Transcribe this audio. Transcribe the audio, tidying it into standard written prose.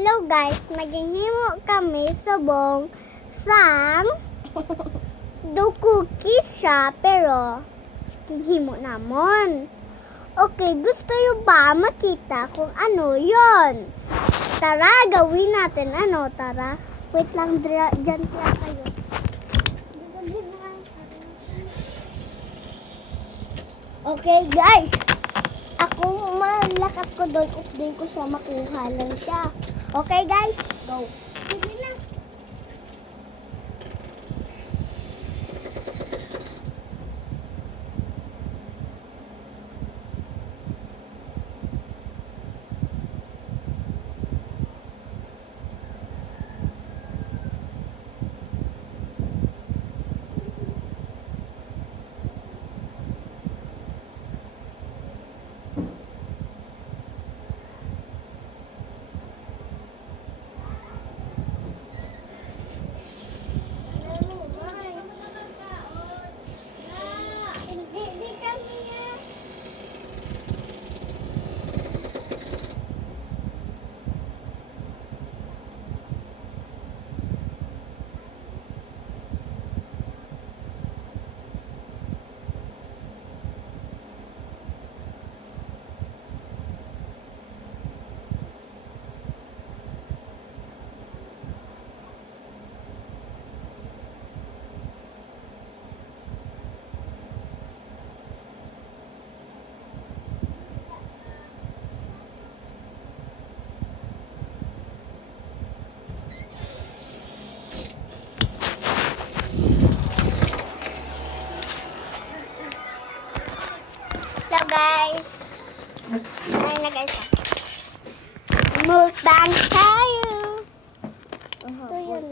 Hello guys, maghihimo kami subong sang do cookies siya pero himo namon. Okay, gusto nyo ba makita kung ano yon? Tara, gawin natin ano, tara. Wait lang, dyan lang kayo. Okay guys, ako malakap ko doon, update ko siya, makuha lang siya. Okay guys, go. Sige na. Hello guys. Ay na guys. Mukbang tayo. Ito yun.